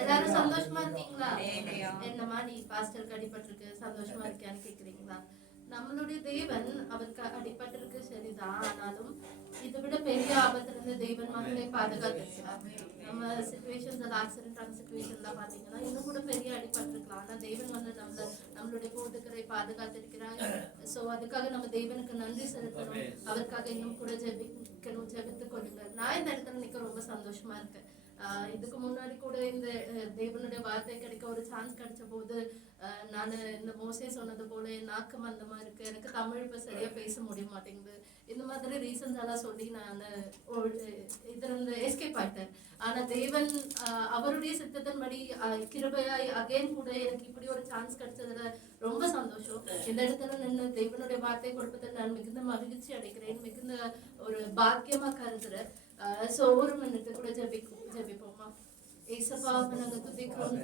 எல்லாரும் சந்தோஷமா இருக்கீங்களா? என்னமா நீ பாஸ்டருக்கு அடிபட்டிருக்கு சந்தோஷமா இருக்கியான்னு கேக்குறீங்களா? நம்மளுடைய தேவன் அவருக்கு அடிபட்டிருக்கு சரிதான், ஆனாலும் இதை விட பெரிய ஆபத்துல இருந்து தேவன் மக்களை பாதுகாத்திருக்கிறார். நம்ம சிச்சுவேஷன்ஸ் ஆக்சிடென்டான சிச்சுவேஷன்லாம் பாத்தீங்கன்னா இன்னும் கூட பெரிய அடிபட்டிருக்கலாம், ஆனா தேவன் வந்து நம்மளுடைய போட்டுக்கரை பாதுகாத்திருக்கிறார். சோ அதுக்காக நம்ம தேவனுக்கு நன்றி செலுத்தணும், அவருக்காக இன்னும் கூட ஜெபிக்கணும், ஜெபித்து கொள்ளுங்க. நான் இந்த இடத்துல நிக்க ரொம்ப சந்தோஷமா இருக்கேன். இதுக்கு முன்னாடி கூட இந்த தேவனுடைய வார்த்தை கிடைக்க ஒரு சான்ஸ் கிடைச்ச போது நான் இந்த மோசே சொன்னது போல நாக்கு மந்தமா இருக்கு, எனக்கு தமிழ் இப்ப சரியா பேச முடிய மாட்டேங்குது, இந்த மாதிரி ரீசன்ஸ் எல்லாம் சொல்லி நான் இதுல இருந்து எஸ்கேப் ஆயிட்டேன். ஆனா தேவன் அவருடைய சித்தத்தின்படி கிருபையாய் அகைன் கூட எனக்கு இப்படி ஒரு சான்ஸ் கிடைச்சதுல ரொம்ப சந்தோஷம். இந்த இடத்துல நின்று தேவனுடைய வார்த்தை கொடுப்பதில் நான் மிகுந்த மகிழ்ச்சி அடைக்கிறேன், மிகுந்த ஒரு பாக்கியமா கருதுறேன். சோ ஒரு மினிட் கூட ஜெபிப்போமா? ஏசப்பா நாங்க துதிக்கிறோம்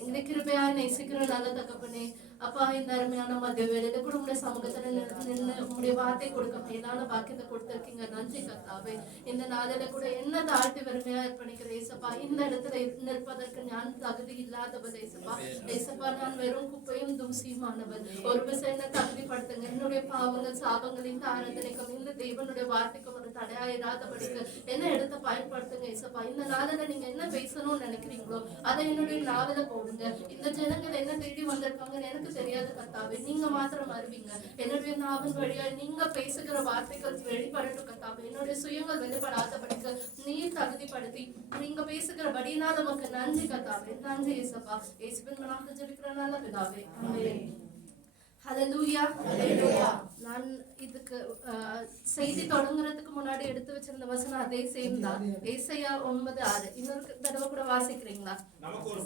எங்களை கிருபையா நேசிக்கிற நல்ல தகப்பனே, அப்பா இந்த அருமையான மத்திய வேலையில கூட உங்களுடைய சமூகத்துல நின்று உங்களுடைய வார்த்தை கொடுக்க மேலான பாக்கியத்தை கொடுத்திருக்கீங்க, நன்றி கர்த்தாவே. இந்த நாளில கூட என்ன தாழ்த்தி வறுமையா பண்ணிக்கிற ஏசப்பா, இந்த இடத்துல நிற்பதற்கு நான் தகுதி இல்லாதவர் ஏசப்பா. ஏசப்பா நான் வெறும் குப்பையும் தூசியுமானவர், ஒரு விஷயம் என்ன தகுதிப்படுத்துங்க, என்னுடைய பாவங்கள் சாபங்களின் ஆராதனைக்கும் இந்த தேவனுடைய வார்த்தைக்கும் ஒரு தடையாயிராதபடிக்கு என்ன இடத்தை பயன்படுத்துங்க ஏசப்பா. இந்த நாளில நீங்க என்ன பேசணும்னு நினைக்கிறீங்களோ அதை என்னுடைய நாவல போடுங்க. இந்த ஜனங்கள் என்ன தேடி வந்திருக்காங்கன்னு எனக்கு தெரியாது கர்த்தாவே, நீங்க மாத்திரம் அறிவீங்க. என்னுடைய நாவல் வழியா நீங்க பேசுகிற வார்த்தைகள் வெளிப்படட்டும் கர்த்தாவே, என்னுடைய சுயங்கள் வெளிப்படாதபடிக்கு நீர் தகுதிப்படுத்தி நீங்க பேசுகிறபடினா நமக்கு நன்றி கர்த்தாவே. நன்றி ஏசப்பா, இயேசுவின் நாமத்தில் ஜெபிக்கிற நல்ல பிதாவே, ஆமென். ஹல்லேலூயா, ஹல்லேலூயா. நான் இதுக்கு செய்தி தொடங்குறதுக்கு முன்னாடி எடுத்து வச்சிருந்த வசனம் அதே சேம் தான், ஏசாயா 9:6. இன்னொரு தடவை கூட வாசிக்கிறீங்களா? நமக்கு ஒரு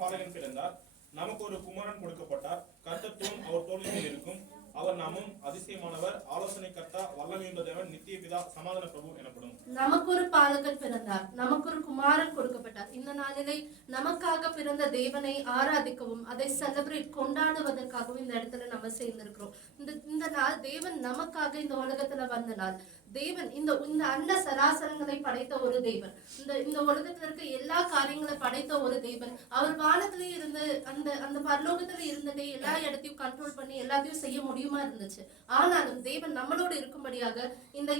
பாலகன் பிறந்தார், நமக்கு ஒரு குமாரன் கொடுக்கப்பட்டார், கர்த்தத்துவம் அவர் தோளில் இருக்கும், அவர் நாமும் அதிசயமானவர், ஆலோசனை கர்த்தா, வல்லமையுள்ள தேவன், நித்திய பிதா, சமாதான பிரபு எனப்படும். நமக்கு ஒரு பாலகன் பிறந்தார், நமக்கு ஒரு குமாரன் கொடுக்கப்பட்டார். இந்த நாளிலே நமக்காக பிறந்த தேவனை ஆராதிக்கவும் அதை செலிப்ரேட் கொண்டாடுவதற்காகவும் இந்த இடத்துல நம்ம சேர்ந்திருக்கிறோம். இந்த நாள் தேவன் நமக்காக இந்த உலகத்துல வந்த நாள். தேவன் இந்த அண்ட சராசரங்களை படைத்த ஒரு தேவன், இந்த உலகத்துல இருக்க எல்லா காரியங்களை படைத்த ஒரு தேவன். அவர் வானத்திலே இருந்து அந்த பரலோகத்துல இருந்ததே எல்லா இடத்தையும் கண்ட்ரோல் பண்ணி எல்லாத்தையும் செய்ய முடியுமா இருந்துச்சு. ஆனாலும் தேவன் நம்மளோடு இருக்கும்படியாக இந்த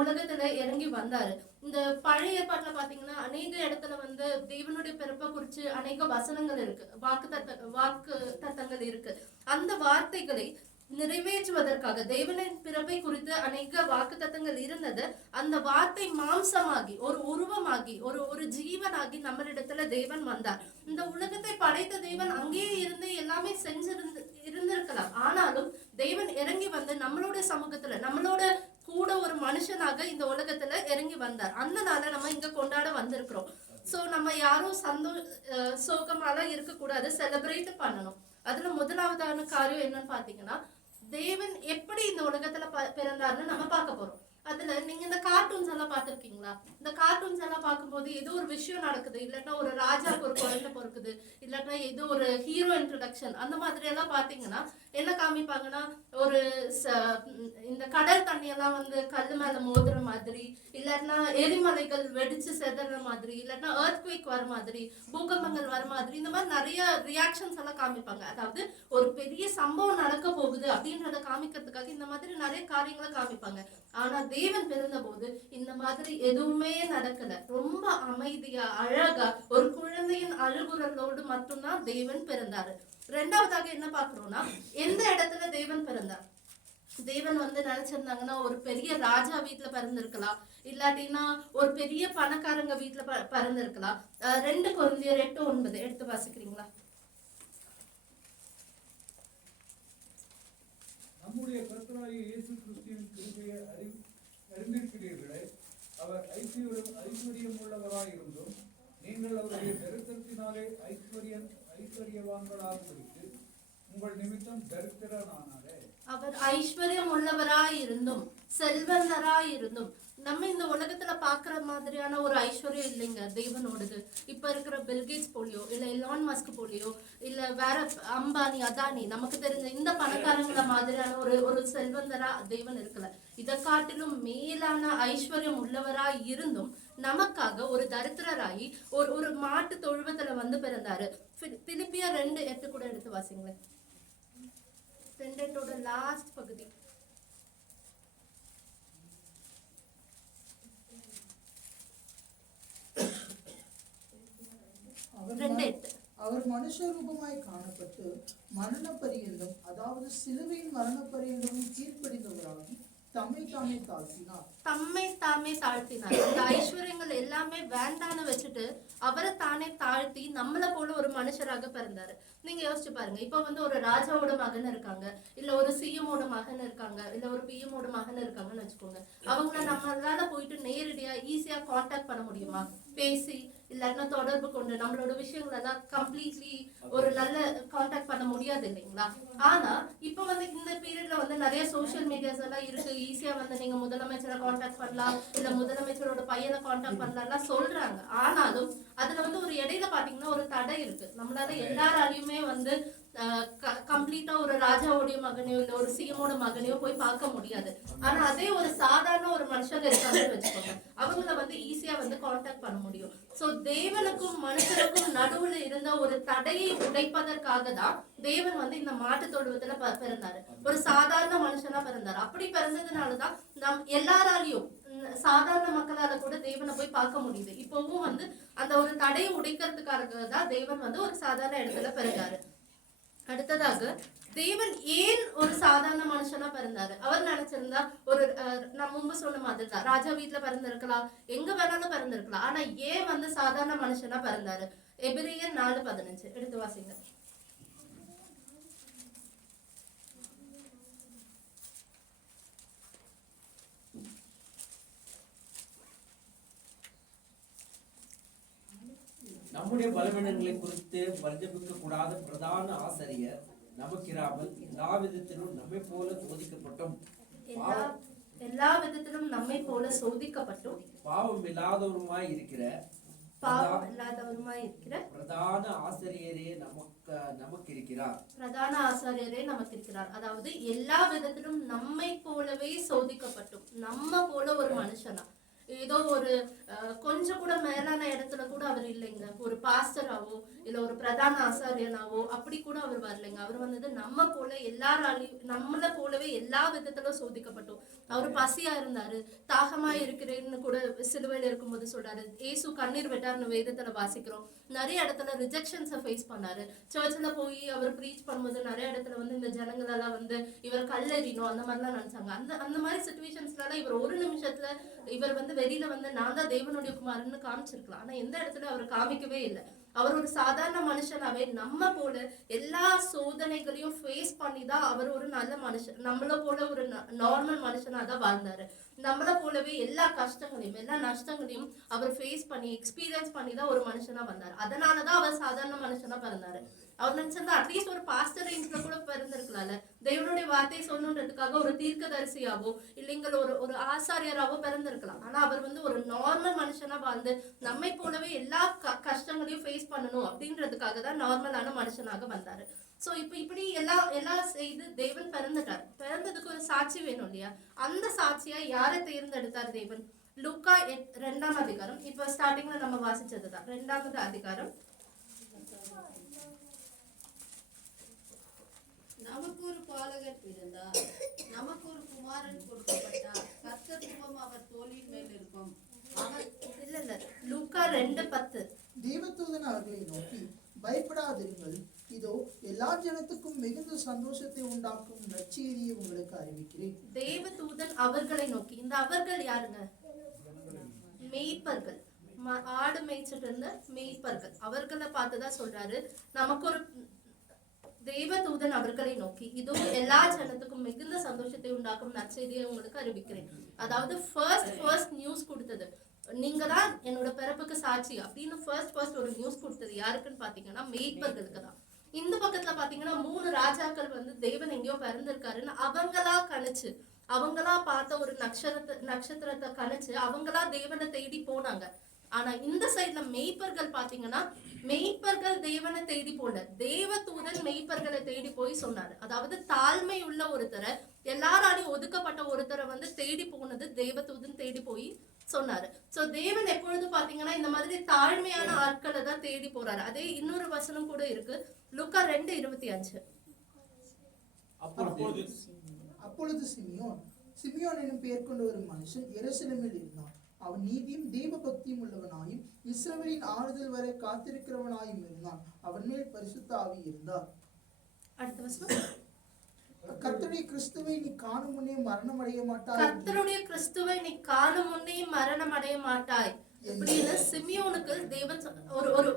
உலகத்துல இறங்கி வந்தாரு. இந்த பழைய ஏற்பாட்டுல பாத்தீங்கன்னா அநேக இடத்துல வந்து தேவனுடைய பிறப்பை குறிச்சு அநேக வசனங்கள் இருக்கு, வாக்கு தத்தங்கள் இருக்கு. அந்த வார்த்தைகளை நிறைவேற்றுவதற்காக தேவனின் பிறப்பை குறித்து அநேக வாக்குத்தத்தங்கள் இருந்தது. அந்த வார்த்தை மாம்சமாகி ஒரு உருவமாகி ஒரு ஜீவனாகி நம்மளிடத்துல தேவன் வந்தார். இந்த உலகத்தை படைத்த தேவன் அங்கேயே இருந்து எல்லாமே இருந்திருக்கலாம். ஆனாலும் தேவன் இறங்கி வந்து நம்மளோட சமூகத்துல நம்மளோட கூட ஒரு மனுஷனாக இந்த உலகத்துல இறங்கி வந்தார். அந்த நாளை நம்ம இங்க கொண்டாட வந்திருக்கிறோம். சோ நம்ம யாரும் சோகமாலாம் இருக்கக்கூடாது, செலிப்ரேட் பண்ணணும். அதுல முதலாவதான காரியம் என்னன்னு பாத்தீங்கன்னா, தேவன் எப்படி இந்த உலகத்துல பிறந்தாருன்னு நம்ம பார்க்க போறோம். அதுல நீங்க இந்த கார்ட்டூன்ஸ் எல்லாம் பாத்திருக்கீங்களா? இந்த கார்ட்டூன்ஸ் எல்லாம் பார்க்கும்போது ஏதோ ஒரு விஷயம் நடக்குது, இல்லாட்டா ஒரு ராஜாக்கு ஒரு குழந்தை பிறக்குது, இல்லாட்டா ஏதோ ஒரு ஹீரோ இன்ட்ரோடக்ஷன், அந்த மாதிரி எல்லாம் பாத்தீங்கன்னா என்ன காமிப்பாங்கன்னா, ஒரு இந்த கடல் தண்ணி எல்லாம் வந்து கல்லு மேல மோதுற மாதிரி, இல்லாட்டினா எரிமலைகள் வெடிச்சு செதற மாதிரி, இல்லாட்டினா எர்த்குவேக் வர மாதிரி, பூகம்பங்கள் வர மாதிரி, இந்த மாதிரி நிறைய ரியாக்ஷன்ஸ் எல்லாம் காமிப்பாங்க. அதாவது ஒரு பெரிய சம்பவம் நடக்க போகுது அப்படின்றத காமிக்கிறதுக்காக இந்த மாதிரி நிறைய காரியங்களை காமிப்பாங்க. ஆனா தேவன் பிறந்த போது இந்த மாதிரி எதுவுமே நடக்கல. ரொம்ப அமைதியா அழகா ஒரு குழந்தையின் அழுகுரலோடு மட்டும்தான் தேவன் பிறந்தாரு. ரெண்டாவதாக என்ன பாக்குறோம்னா, எந்த இடத்துல தேவன் பிறந்தார்? தேவன் வந்து நினைச்சிருந்தாங்கன்னா ஒரு பெரிய ராஜா வீட்டுல பிறந்திருக்கலாம், இல்லாட்டினா ஒரு பெரிய பணக்காரங்க வீட்டுல பிறந்திருக்கலாம். 2 கொரிந்தியர் 8:9 எடுத்து வாசிக்கிறீங்களா? நம்முடைய கர்த்தராகிய இயேசு கிறிஸ்துவின் கிருபையை அறிந்திருக்கிறீர்களே, அவர் ஐஸ்வர்யம் உள்ளவராயிருந்தும் நீங்கள் அவருடைய தரித்திரத்தினாலே ஐஸ்வர்யவான்களாகும்படிக்கு உங்கள் நிமித்தம் தரித்திரனானாரே. அவர் ஐஸ்வர்யம் உள்ளவராயிருந்தும் செல்வந்தரா இருந்தும் நம்ம இந்த உலகத்துல பாக்குற மாதிரியான ஒரு ஐஸ்வர்யம் இல்லைங்க தேவனோடது. இப்ப இருக்கிற பில்கேட்ஸ் போலியோ இல்ல எலான் மஸ்க் போலியோ இல்ல வேற அம்பானி அதானி நமக்கு தெரிஞ்ச இந்த பணக்காரங்கள மாதிரியான ஒரு செல்வந்தரா தேவன் இருக்கல. இதை காட்டிலும் மேலான ஐஸ்வர்யம் உள்ளவரா இருந்தும் நமக்காக ஒரு தரித்திரராகி ஒரு மாட்டு தொழுவத்துல வந்து பிறந்தாரு. பிலிப்பியர் 2:8 கூட எடுத்து வாசிங்களேன். 2:8 லாஸ்ட் பகுதி. அவர் மனுஷ ரூபமாய் காணப்பட்டு மரண பரியந்தம், அதாவது சிலுவையின் மரண பரியந்தமும் கீழ்ப்படிந்தவராகி தம்மை தாமே தாழ்த்தினார். அந்த ஐஸ்வர்யங்கள் எல்லாமே வேண்டான்னு வச்சுட்டு அவரை தானே தாழ்த்தி நம்மள போல ஒரு மனுஷராக பிறந்தாரு. நீங்க யோசிச்சு பாருங்க. இப்ப வந்து ஒரு ராஜாவோட மகன் இருக்காங்க, இல்ல ஒரு சிஎமோட மகன் இருக்காங்க, இல்ல ஒரு பிஎமோட மகன் இருக்காங்கன்னு வச்சுக்கோங்க. அவங்கள நம்மளால போயிட்டு நேரடியா ஈஸியா கான்டாக்ட் பண்ண முடியுமா? பேசி இல்லைன்னா தொடர்பு கொண்டு நம்மளோட விஷயங்கள் எல்லாம் கம்ப்ளீட்லி ஒரு நல்ல கான்டாக்ட் பண்ண முடியாது இல்லைங்களா? ஆனா இப்ப வந்து இந்த பீரியட்ல வந்து நிறைய சோசியல் மீடியாஸ் எல்லாம் இருக்கு. ஈஸியா வந்து நீங்க முதலமைச்சரை கான்டாக்ட் பண்ணலாம், இல்ல முதலமைச்சரோட பையனை கான்டாக்ட் பண்ணலாம் சொல்றாங்க. ஆனாலும் அதுல வந்து ஒரு இடையில பாத்தீங்கன்னா ஒரு தடை இருக்கு. நம்மளால எல்லாராலையுமே வந்து கம்ப்ளீட்டா ஒரு ராஜாவோடைய மகனையோ இல்ல ஒரு சிஎமோட மகனையோ போய் பார்க்க முடியாது. ஆனா அதே ஒரு சாதாரண ஒரு மனுஷங்க இருக்காங்கன்னு வச்சுக்கோங்க, அவங்கள வந்து ஈஸியா வந்து கான்டாக்ட் பண்ண முடியும். சோ தேவனுக்கும் மனுஷனுக்கும் நடுவுல இருந்த ஒரு தடையை உடைப்பதற்காக தான் தேவன் வந்து இந்த மாட்டு தொழுவத்துல பிறந்தாரு. ஒரு சாதாரண மனுஷனா பிறந்தாரு. அப்படி பிறந்ததுனாலதான் நம் எல்லாராலையும் சாதாரண மக்களால கூட தேவனை போய் பார்க்க முடியுது. இப்பவும் வந்து அந்த ஒரு தடையை உடைக்கிறதுக்காக தான் தேவன் வந்து ஒரு சாதாரண இடத்துல பிறந்தாரு. அடுத்ததாக தேவன் ஏன் ஒரு சாதாரண மனுஷனா பிறந்தாரு? அவர் நினைச்சிருந்தா ஒரு நான் முன்பு சொன்ன மாதிரி தான் ராஜா வீட்டுல பிறந்திருக்கலாம், எங்க வேணாலும் பிறந்திருக்கலாம். ஆனா ஏன் வந்து சாதாரண மனுஷனா பிறந்தாரு? எபிரேயர் 4:15 எடுத்து வாசிங்க. நம்முடைய பலவீனங்களை குறித்து பரிதபிக்க கூடாத பிரதான ஆசிரியர் நமக்கிராமல் எல்லா விதத்திலும் நம்மை போல சோதிக்கப்பட்டும் பாவம் இல்லாதவருமாய் இருக்கிற பிரதான ஆசிரியரே நமக்கு இருக்கிறார். அதாவது எல்லா விதத்திலும் நம்மை போலவே சோதிக்கப்பட்டும் நம்ம போல ஒரு மனுஷனா, ஏதோ ஒரு கொஞ்சம் கூட மேலான இடத்துல கூட அவர் இல்லைங்க. ஒரு பாஸ்டராவோ இல்ல ஒரு பிரதான ஆசாரியனாவோ அப்படி கூட அவர் வரலைங்க. அவர் வந்தது நம்ம போல எல்லாராலையும் நம்மள போலவே எல்லா விதத்திலும் சோதிக்கப்பட்டோம். அவர் பசியா இருந்தாரு, தாகமா இருக்கிறேன்னு கூட சிலுவையில இருக்கும்போது சொல்றாரு. ஏசு கண்ணீர் விட்டார்னு வேதத்துல வாசிக்கிறோம். நிறைய இடத்துல ரிஜெக்ஷன்ஸை ஃபேஸ் பண்ணாரு. சர்ச்ல போய் அவர் ப்ரீச் பண்ணும்போது நிறைய இடத்துல வந்து இந்த ஜனங்கள் எல்லாம் வந்து இவர் கல்லெறியணும் அந்த மாதிரிலாம் நினைச்சாங்க. அந்த மாதிரி சிச்சுவேஷன்ஸ்ல எல்லாம் இவர் ஒரு நிமிஷத்துல இவர் வந்து வெளியில வந்து நான் தான் தேவனுடைய குமாரன்னு காமிச்சிருக்கலாம். ஆனா எந்த இடத்துல அவர் காமிக்கவே இல்லை. அவர் ஒரு சாதாரண மனுஷனாவே நம்ம போல எல்லா சோதனைகளையும் ஃபேஸ் பண்ணி தான் அவர் ஒரு நல்ல மனுஷன், நம்மள போல ஒரு நார்மல் மனுஷனா தான் வாழ்ந்தாரு. நம்மள போலவே எல்லா கஷ்டங்களையும் எல்லா நஷ்டங்களையும் அவர் ஃபேஸ் பண்ணி எக்ஸ்பீரியன்ஸ் பண்ணி தான் ஒரு மனுஷனா வந்தாரு. அதனாலதான் அவர் சாதாரண மனுஷனா பிறந்தாரு. அவர் நினைச்சிருந்தா அட்லீஸ்ட் ஒரு பாஸ்டர் ரேஞ்ச்ல கூட பிறந்திருக்கலாம்ல. தேவனுடைய வார்த்தையை சொல்லணுன்றதுக்காக ஒரு தீர்க்கதரிசியாவோ இல்லைங்க ஒரு ஆசாரியராவோ பிறந்திருக்கலாம். ஆனா அவர் வந்து ஒரு நார்மல் மனுஷனா வாழ்ந்து நம்மை போலவே எல்லா கஷ்டங்களையும் ஃபேஸ் பண்ணணும் அப்படின்றதுக்காக தான் நார்மலான மனுஷனாக வந்தாரு. சோ இப்படி எல்லாம் செய்து தேவன் பிறந்துட்டார். பிறந்ததுக்கு ஒரு சாட்சி வேணும் இல்லையா? அந்த சாட்சியா யாரை தேர்ந்தெடுத்தார் தேவன்? லூக்கா 2ஆம் அதிகாரம். இப்ப ஸ்டார்டிங்ல நம்ம வாசிச்சதுதான் 2ஆவது அதிகாரம். நமக்கு ஒரு பாலகர் பிறந்தார், நமக்கு ஒரு குமாரன் கொடுக்கப்பட்டார், கர்த்தத்துவம் அவர் தோளின் மேல் இருக்கும். லூக்கா 2:10. தேவதூதன் அவர்களை நோக்கி, பயப்படாதிருங்கள், இதோ எல்லா ஜனத்துக்கும் மிகுந்த சந்தோஷத்தை உண்டாக்கும் நற்செய்தியை உங்களுக்கு அறிவிக்கிறேன். தேவதூதன் அவர்களை நோக்கி, இந்த அவர்கள் யாருங்க? மேய்ப்பர்கள், ஆடு மேய்ச்சிட்டு இருந்த மேய்ப்பர்கள். அவர்களை பார்த்துதான் சொல்றாரு, நமக்கு ஒரு தேவதூதன் அவர்களை நோக்கி இதோ எல்லா ஜனத்துக்கும் மிகுந்த சந்தோஷத்தை உண்டாக்கும் நற்செய்தியை உங்களுக்கு அறிவிக்கிறேன். அதாவது ஃபர்ஸ்ட் நியூஸ் கொடுத்தது, நீங்க தான் என்னோட பிறப்புக்கு சாட்சி அப்படின்னு ஃபர்ஸ்ட் ஒரு நியூஸ் கொடுத்தது யாருக்குன்னு பாத்தீங்கன்னா மேய்ப்பர்களுக்கு தான். இந்த பக்கத்துல பாத்தீங்கன்னா 3 ராஜாக்கள் வந்து தேவன் எங்கேயோ பிறந்திருக்காருன்னு அவங்களா கணிச்சு அவங்களா பார்த்த ஒரு நட்சத்திரத்தை கணிச்சு அவங்களா தேவனை தேடி போனாங்க. ஆனா இந்த சைட்ல மெய்ப்பர்கள் பாத்தீங்கன்னா, மெய்ப்பர்கள் தேவனை தேடி போல, தேவதூதன் மெய்ப்பர்களை தேடி போய் சொன்னாரு. அதாவது தாழ்மை உள்ள ஒருத்தரை, எல்லாராலையும் ஒதுக்கப்பட்ட ஒருத்தரை வந்து தேடி போனது தேவதூதன் தேடி போய் சொன்னாரு. சோ தேவன் எப்பொழுது பாத்தீங்கன்னா இந்த மாதிரி தாழ்மையான ஆட்களை தான் தேடி போறாரு. அதே இன்னொரு வசனம் கூட இருக்கு, லூக்கா 2:25. அப்பொழுது சிமியோன் என்னும் பெயர் கொண்ட ஒரு மனுஷன் எருசலேமில் இருந்தான். அவன் நீதியும் தெய்வ பக்தியும் உள்ளவனாயும் இஸ்ரவேலின் ஆறுதல் வரை காத்திருக்கிறவனாயும் இருந்தான். அவன் மேல் பரிசுத்த ஆவி இருந்தார். அடுத்த வசனம், கர்த்தருடைய கிறிஸ்துவை நீ காணும் முன்னே மரணம் அடைய மாட்டாய். கர்த்தருடைய கிறிஸ்துவை நீ காணும் முன்னே மரணம் அடைய மாட்டாய் அப்படின்னு சிமியோனுக்கு தேவன்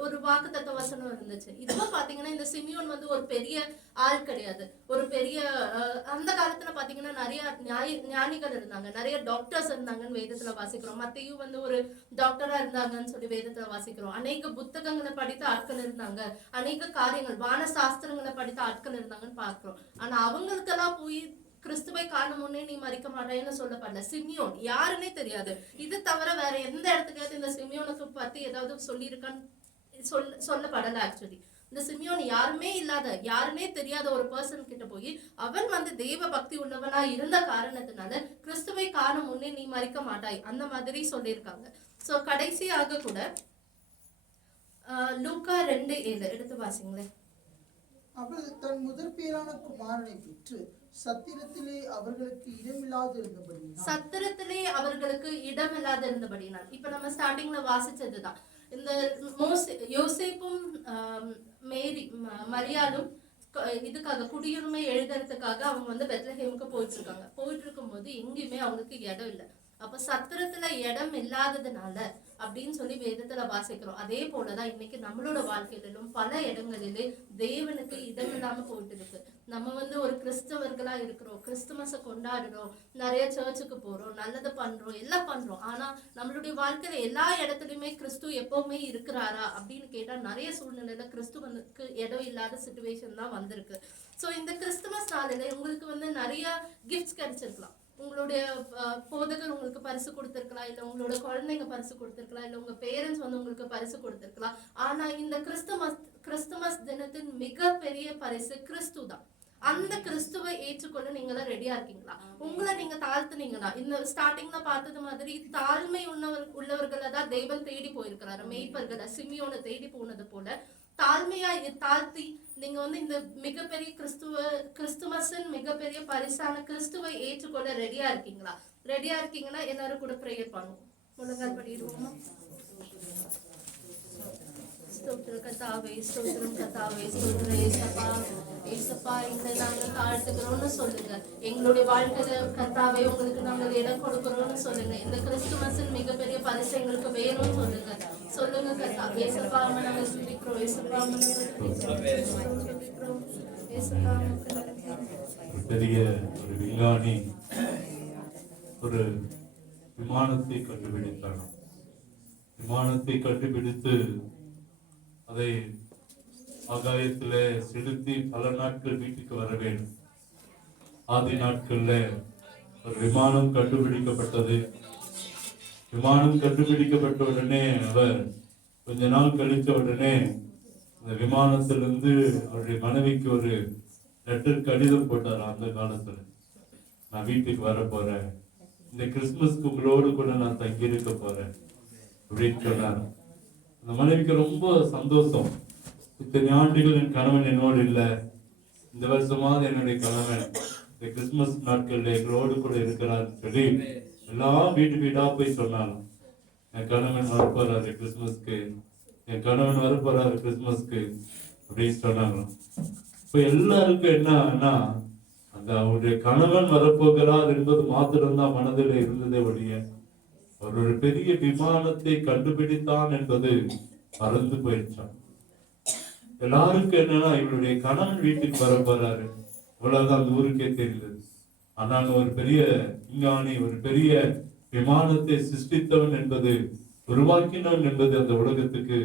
ஒரு வாக்குத்தத்த வசனம் இருந்துச்சு. இப்போ பாத்தீங்கன்னா இந்த சிமியோன் வந்து ஒரு பெரிய ஆள் கிடையாது. ஒரு பெரிய அந்த காலத்துல பாத்தீங்கன்னா நிறைய ஞானிகள் இருந்தாங்க, நிறைய டாக்டர்ஸ் இருந்தாங்கன்னு வேதத்துல வாசிக்கிறோம். மத்தையும் வந்து ஒரு டாக்டரா இருந்தாங்கன்னு சொல்லி வேதத்துல வாசிக்கிறோம். அநேக புத்தகங்களை படித்த ஆட்கள் இருந்தாங்க, அநேக காரியங்கள் வான சாஸ்திரங்களை படித்த ஆட்கள் இருந்தாங்கன்னு பார்க்கிறோம். ஆனா அவங்களுக்கெல்லாம் போய் கிறிஸ்துவை காணும் முன்னே நீ மறிக்க மாட்டேன்னு சொல்லப்படல. சிமியோன் யாருன்னே தெரியாது. இது தவிர வேற எந்த இடத்துக்காவது இந்த சிமியோனுக்கு பத்தி ஏதாவது சொல்லியிருக்கான்னு சொல்லப்படல. ஆக்சுவலி இந்த சிமியோன் யாருமே இல்லாத, யாருன்னே தெரியாத ஒரு பர்சன் கிட்ட போய் அவன் வந்து தெய்வ பக்தி உள்ளவனா இருந்த காரணத்தினால கிறிஸ்துவை காணும் முன்னே நீ மறிக்க மாட்டாய் அந்த மாதிரி சொல்லியிருக்காங்க. சோ கடைசியாக கூட லூக்கா 2:7 எடுத்து வாசிங்களேன். அவள் தன் முதற் பேரான குமாரனை பெற்று சத்திரத்திலே அவர்களுக்கு இடமில்லாது இருந்தபடியினால். இப்ப நம்ம ஸ்டார்டிங்ல வாசிச்சதுதான். இந்த யோசேப்பும் மேரி மரியாளும் இதுக்காக குடியுரிமை எழுதுறதுக்காக அவங்க வந்து பெத்லஹேமுக்கு போயிட்டு இருக்காங்க. போயிட்டு இருக்கும் போது எங்கேயுமே அவங்களுக்கு இடம் இல்லை. அப்ப சத்திரத்துல இடம் இல்லாததுனால அப்படின்னு சொல்லி வேதத்துல வாசிக்கிறோம். அதே போலதான் இன்னைக்கு நம்மளோட வாழ்க்கையிலும் பல இடங்களிலே தேவனுக்கு இடம் இல்லாம போயிட்டு இருக்கு. நம்ம வந்து ஒரு கிறிஸ்தவர்களா இருக்கிறோம், கிறிஸ்துமஸ கொண்டாடுறோம், நிறைய சர்ச்சுக்கு போறோம், நல்லது பண்றோம், எல்லாம் பண்றோம். ஆனா நம்மளுடைய வாழ்க்கையில எல்லா இடத்துலயுமே கிறிஸ்து எப்பவுமே இருக்கிறாரா அப்படின்னு கேட்டா நிறைய சூழ்நிலையில கிறிஸ்துவனுக்கு இடம் இல்லாத சிச்சுவேஷன் தான் வந்திருக்கு. சோ இந்த கிறிஸ்துமஸ் நாளில உங்களுக்கு வந்து நிறைய கிஃப்ட்ஸ் கிடைச்சிருக்கலாம். உங்களுடைய போதகர் உங்களுக்கு பரிசு கொடுத்திருக்கலாம், இல்ல உங்களோட குழந்தைங்க பரிசு கொடுத்திருக்கலாம், இல்ல உங்க பேரண்ட்ஸ் வந்து உங்களுக்கு பரிசு கொடுத்திருக்கலாம். ஆனா இந்த கிறிஸ்துமஸ் தினத்தின் மிகப்பெரிய பரிசு கிறிஸ்து தான். அந்த கிறிஸ்துவை ஏற்றுக்கொள்ள நீங்களா ரெடியா இருக்கீங்களா? உங்களை நீங்க தாழ்த்துனீங்களா? இந்த ஸ்டார்டிங்ல பார்த்தது மாதிரி தாழ்மை உள்ளவர்களை தான் தேவன் தேடி போயிருக்கிறாரு. மெய்ப்பர்களை சிமியோனை தேடி போனது போல தாழ்மையா தாழ்த்தி நீங்க வந்து இந்த மிகப்பெரிய கிறிஸ்துமஸின் மிகப்பெரிய பரிசான கிறிஸ்துவை ஏற்றுக்கொள்ள ரெடியா இருக்கீங்களா? ரெடியா இருக்கீங்கன்னா எல்லாரும் கூட பிரேயர் பண்ணுவோம். முழங்கால் படிடுவோமா? ஸ்தோத்திரம் கர்த்தாவே, ஸ்தோத்திரம் கர்த்தாவே, ஸ்தோத்திரம் ஏசப்பா. ஏசப்பா எங்களை நாங்கள் தாழ்த்துக்கிறோம்னு சொல்லுங்க. எங்களுடைய வாழ்க்கையில கர்த்தாவே உங்களுக்கு நாங்கள் இடம் கொடுக்கிறோம்னு சொல்லுங்க. இந்த கிறிஸ்துமஸின் மிகப்பெரிய பரிசு எங்களுக்கு வேணும்னு சொல்லுங்க. சொல்லுங்க கர்த்தாவே. ஏசப்பா நாங்கள் துதிக்கிறோம். ஏசப்பா துதிக்கிறோம். ஏசப்பா பெரிய ஒரு விஞ்ஞானி ஒரு விமானத்தை கண்டுபிடித்தார். விமானத்தை கண்டுபிடித்து அதை ஆகாயத்திலே செலுத்தி பல நாட்கள் வீட்டுக்கு வர வேண்டும். ஆதி நாட்கள்ல ஒரு விமானம் கண்டுபிடிக்கப்பட்டது. விமானம் கண்டுபிடிக்கப்பட்ட உடனே அவர் கொஞ்ச நாள் கழித்த உடனே இந்த விமானத்திலிருந்து அவருடைய மனைவிக்கு ஒரு லெட்டர் கடிதம் போட்டார். அந்த காலத்துல நான் வீட்டுக்கு வர போறேன், இந்த கிறிஸ்துமஸ்க்கு உங்களோடு கூட நான் தங்கியிருக்க போறேன் அப்படின்னு சொன்னார். அந்த மனைவிக்கு ரொம்ப சந்தோஷம். இத்தனை ஆண்டுகள் என் கணவன் என்னோடு இல்லை, இந்த வருஷமாவது என்னுடைய கணவன் இந்த கிறிஸ்துமஸ் நாட்கள்ல எங்களோடு கூட இருக்கிறார் சொல்லி எல்லாம் வீடா போய் சொன்னாலும் என் கணவன் வரப்போறாரு கிறிஸ்துமஸ்க்கு, என் கணவன் வரப்போறாரு கிறிஸ்துமஸ்க்கு அப்படின்னு சொன்னாங்களாம். இப்ப எல்லாருக்கும் என்னன்னா அந்த அவருடைய கணவன் வரப்போகிறார் என்பது மாத்திரம்தான் மனதில் இருந்ததே ஒழிய அவர் ஒரு பெரிய விமானத்தை கண்டுபிடித்தான் என்பது மறந்து போயிடுச்சான். எல்லாருக்கும் என்னன்னா இவருடைய கணவன் வீட்டுக்கு வர போறாரு, இவ்வளவுதான் அந்த ஊருக்கே தெரிந்தது. ஆனால் ஒரு பெரிய விஞ்ஞானி, ஒரு பெரிய விமானத்தை சிருஷ்டித்தவன் என்பது, உருவாக்கினவன் என்பது அந்த உலகத்துக்கு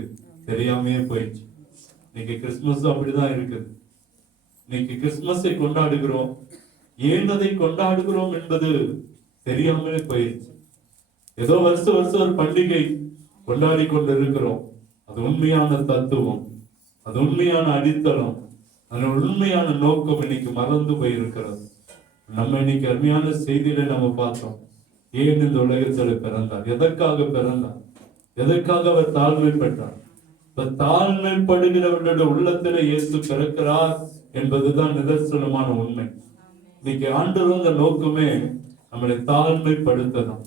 தெரியாமையே போயிடுச்சு. இன்னைக்கு கிறிஸ்துமஸ் அப்படிதான் இருக்குது. இன்னைக்கு கிறிஸ்துமஸை கொண்டாடுகிறோம். ஏன் அதை கொண்டாடுகிறோம் என்பது தெரியாமலே போயிடுச்சு. ஏதோ வருஷம் வருஷம் ஒரு பண்டிகை கொண்டாடி கொண்டு இருக்கிறோம். அது உண்மையான தத்துவம், அது உண்மையான அடித்தளம், அது உண்மையான நோக்கம் இன்னைக்கு மறந்து போயிருக்கிறது. நம்ம இன்னைக்கு அருமையான செய்தியில நம்ம பார்த்தோம். ஏன் இந்த உலகத்தில் பிறந்தார், எதற்காக பிறந்தார், எதற்காக அவர் தாழ்மைப்பட்டார். தாழ்மைப்படுகிறவர்களுடைய உள்ளத்துல இயேசு பிறக்கிறார் என்பதுதான் நிதர்சனமான உண்மை. இன்னைக்கு ஆண்டவர் அந்த நோக்கமே நம்மளை தாழ்மைப்படுத்தணும்.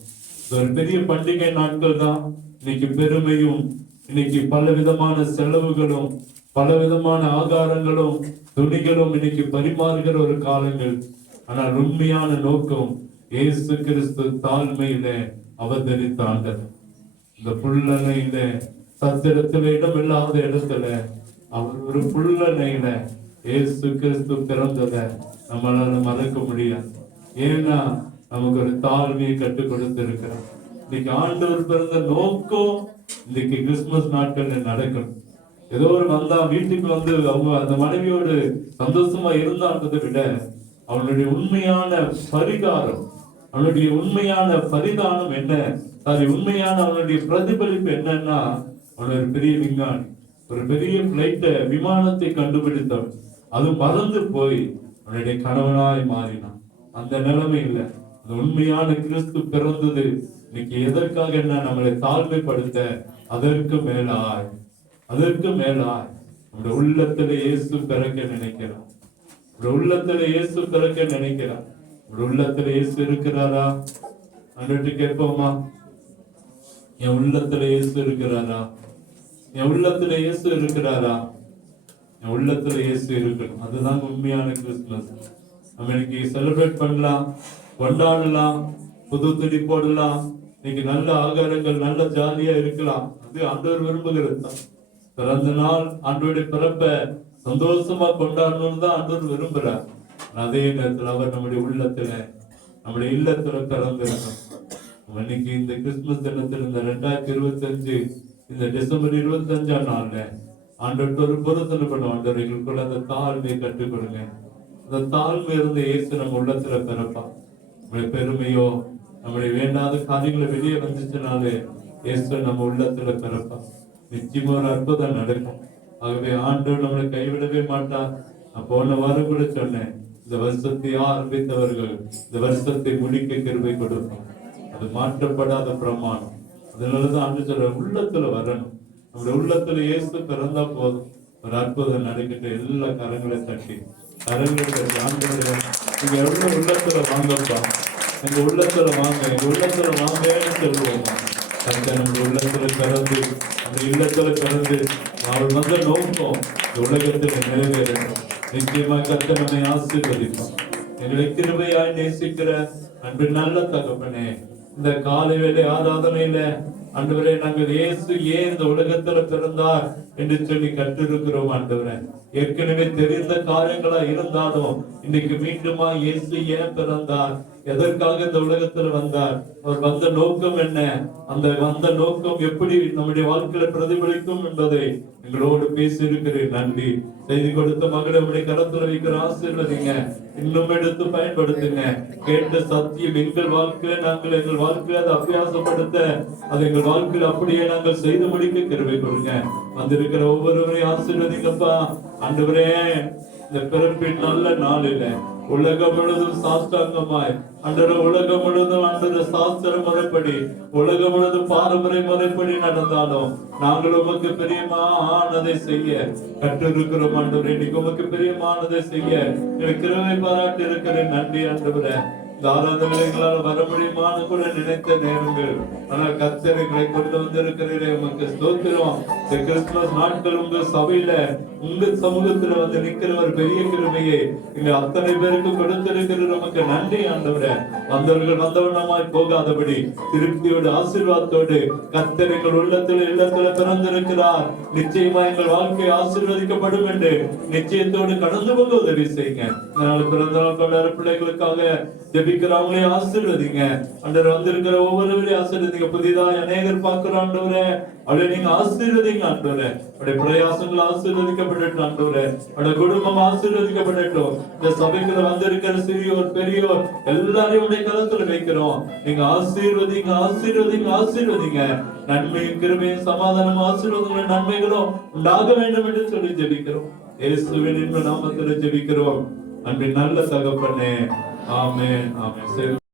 ஒரு பெரிய பண்டிகை நாட்கள் தான். இன்னைக்கு பெருமையும், இன்னைக்கு பல விதமான செலவுகளும், பல விதமான ஆகாரங்களும் துணிகளும் இன்னைக்கு பரிமாறுகிற ஒரு காலங்கள். ஆனால் உண்மையான நோக்கம் இயேசு கிறிஸ்து தாழ்மையில அவதரித்த ஆண்டவர். இந்த புல்லணையில சத்திரத்துல இடமில்லாத இடத்துல அவர் ஒரு புல்லணையில இயேசு கிறிஸ்து பிறந்ததை நம்மளால மறக்க முடியாது. ஏன்னா நமக்கு ஒரு தாழ்மையை கற்றுக் கொடுத்து இருக்கிறார். இன்னைக்கு ஆண்டவர் பிறந்த நோக்கம் இன்னைக்கு கிறிஸ்துமஸ் நாட்கள்ல நடக்கணும். ஏதோ ஒரு வந்தா வீட்டுக்கு வந்து அவங்க அந்த மனைவியோடு சந்தோஷமா இருந்தான்றதை விட அவனுடைய உண்மையான பரிகாரம், அவனுடைய உண்மையான பரிதானம் என்ன, அது உண்மையான அவனுடைய பிரதிபலிப்பு என்னன்னா, அவன் ஒரு பெரிய விஞ்ஞானி, ஒரு பெரிய பிளைட்ட விமானத்தை கண்டுபிடித்தவன். அது மறந்து போய் அவனுடைய கணவனாய் மாறினான். அந்த நிலைமை இல்லை. அந்த உண்மையான கிறிஸ்து பிறந்தது இன்னைக்கு எதற்காக என்ன, நம்மளை தாழ்மைப்படுத்த. அதற்கு மேலாய் நம்முடைய உள்ளத்துல இயேசு பிறக்க நினைக்கிறான். உள்ளத்துல இயேசு பிறக்க நினைக்கிறான். உள்ளத்துல இயேசு இருக்கிறாரா அன்றைக்கு கேட்போமா? என் உள்ளத்துல இயேசு இருக்கிறாரா? என் உள்ளத்துல இயேசு இருக்கிறாரா? என் உள்ளத்துல இயேசு இருக்கணும். அதுதான் உண்மையான கிறிஸ்துமஸ். நம்ம இன்னைக்கு செலிப்ரேட் பண்ணலாம், கொண்டாடலாம், புது துணி போடலாம், இன்னைக்கு நல்ல ஆகாரங்கள், நல்ல ஜாலியா இருக்கலாம். அது ஆண்டவர் விரும்புகிறது தான். பிறந்த நாள் ஆண்டவருடைய பிறப்பை சந்தோஷமா கொண்டாடணும்னு தான் ஆண்டவர் விரும்புறார். அதே நேரத்தில் அவர் நம்முடைய உள்ளத்துல, நம்முடைய இல்லத்துல பிறந்திருக்கணும். இன்னைக்கு இந்த கிறிஸ்துமஸ் தினத்தில், இந்த 2025 இந்த டிசம்பர் 25ஆம் நாள்ல ஆண்டவர்கிட்ட ஒரு பொருத்தனை பண்ணுவோம். ஆண்டவர் எங்களுக்குள்ள அந்த தாழ்மையை கற்றுக் கொடுங்க. அந்த தாழ்மை இருந்த இயேசு நம்ம உள்ளத்துல பிறப்பான். நம்முடைய பெருமையோ, நம்முடைய வேண்டாத காரியங்களை வெளியே வந்துச்சுனாலே இயேசு நம்ம உள்ளத்துல பிறப்பான். நிச்சயமா ஒரு அற்புதம் நடக்கும். ஆகவே ஆண்டவர் நம்மளை கைவிடவே மாட்டார். நான் போன வாரம் கூட சொன்னேன், இந்த வருஷத்தை ஆரம்பித்தவர்கள் இந்த வருஷத்தை முடிக்க கிருபை கொடுக்கும். அது மாற்றப்படாத பிரமாணம். அதனாலதான் ஆண்டு சொல்ற உள்ளத்துல வரணும். நம்முடைய உள்ளத்துல இயேசு பிறந்தா போதும், ஒரு அற்புதம் நடக்கிட்ட. எல்லா கரங்களை தட்டி ஆண்டவரே நீங்க எவ்வளவு உள்ளத்துல வாங்கப்பா, எங்க உள்ளத்துல வாங்க, எங்க உள்ளத்துல வாங்கன்னு சொல்லுவோமா? நம்ம உள்ளத்துல பிறந்து, அந்த இல்லத்துல பிறந்து அவர் வந்த நோக்கம் இந்த உலகத்துல நிறைவேறணும். நிச்சயமா கர்த்தர் நம்மை ஆசீர்வதிப்பார். எங்களை கிருபையாய் நேசிக்கிற அன்பு நல்ல தகப்பனே, இந்த காலை வேளை ஆராதனையில ஆண்டவரே நாங்கள் இயேசு ஏன் இந்த உலகத்துல பிறந்தார் என்று சொல்லி கற்றிருக்கிறோம். ஆண்டவரே ஏற்கனவே தெரிந்த காரியங்களா இருந்தாலும் இன்னைக்கு மீண்டுமா இயேசு ஏன் பிறந்தார், எதற்காக இந்த உலகத்துல வந்தார், அவர் வந்த நோக்கம் என்ன, அந்த வந்த நோக்கம் எப்படி நம்முடைய வாழ்க்கையில பிரதிபலிக்கும் என்பதை எங்களோடு பேசி இருக்கிறேன். நன்றி. செய்தி கொடுத்த மகளை உடைய கரத்துல வைக்கிற ஆசீர்வதிங்க, இன்னும் எடுத்து பயன்படுத்துங்க. கேட்ட சத்தியம் எங்கள் வாழ்க்கையில நாங்கள் எங்கள் வாழ்க்கையில அதை அபியாசப்படுத்த, அது எங்கள் வாழ்க்கையில அப்படியே நாங்கள் செய்து முடிக்க கிருபை கொடுங்க. வந்திருக்கிற ஒவ்வொருவரையும் ஆசீர்வதிங்கப்பா. ஆண்டவரே இந்த பிறப்பின் நல்ல நாளில உலகம் முழுதும் சாஸ்திரமாய் அன்றரை உலகம் முழுதும் அன்றரை சாஸ்திர முறைப்படி, உலகம் முழுதும் பாரம்பரிய முறைப்படி நடந்தாலும் நாங்கள் உமக்கு பிரியமானதை செய்ய கற்றிருக்கிறோம். ஆண்டவரே இன்னைக்கு உமக்கு பிரியமானதை செய்ய எனக்கு கிருபை பாராட்டி இருக்கிறேன். நன்றி ஆண்டவரே. இந்த ஆராதனைகளால் வர முடியுமான்னு கூட நினைத்த நேரங்கள், ஆனால் கர்த்தர் எங்களை கொண்டு வந்திருக்கிறீரே, உமக்கு ஸ்தோத்திரம். இந்த கிறிஸ்துமஸ் நாட்கள் உங்க சபையில, உங்க சமூகத்துல வந்து நிக்கிற ஒரு பெரிய கிருபையை இங்க அத்தனை பேருக்கு கொடுத்திருக்கிற உமக்கு நன்றி ஆண்டவரே. வந்தவர்கள் வந்தவண்ணமாய் போகாதபடி திருப்தியோடு ஆசீர்வாதத்தோடு கர்த்தர் எங்கள் உள்ளத்துல இல்லத்துல பிறந்திருக்கிறார். நிச்சயமா எங்கள் வாழ்க்கை ஆசீர்வதிக்கப்படும் என்று நிச்சயத்தோடு கடந்து போக உதவி செய்யுங்க. பிறந்த நாள் கொண்டாட பிள்ளைகளுக்காக ஜெபிக்கிறவங்களையும் ஆசீர்வதிங்க ஆண்டவர். வந்திருக்கிற ஒவ்வொருவரையும் ஆசீர்வதிங்க. புதிதாக அநேகர் பார்க்கிறோம் ஆண்டவரே, அப்படியே நீங்க ஆசீர்வதிங்க ஆண்டவரே. அப்படியே பிரயாசங்கள் ஆசீர்வதிக்கப்படட்டும் ஆண்டவரே. அப்படியே குடும்பம் ஆசீர்வதிக்கப்படட்டும். இந்த சபைக்குள்ள வந்திருக்கிற சிறியோர் பெரியோர் எல்லாரையும் உடைய கருத்துல வைக்கிறோம். நீங்க ஆசீர்வதிங்க ஆசீர்வதிங்க ஆசீர்வதிங்க. நன்மையும் கிருபையும் சமாதானம் ஆசீர்வாதங்களும் நன்மைகளும் உண்டாக வேண்டும் என்று சொல்லி ஜெபிக்கிறோம். இயேசுவின் இன்ப நாமத்தில் ஜெபிக்கிறோம். அன்பின் நல்ல தகப்பனே, ஆமென் ஆமென்.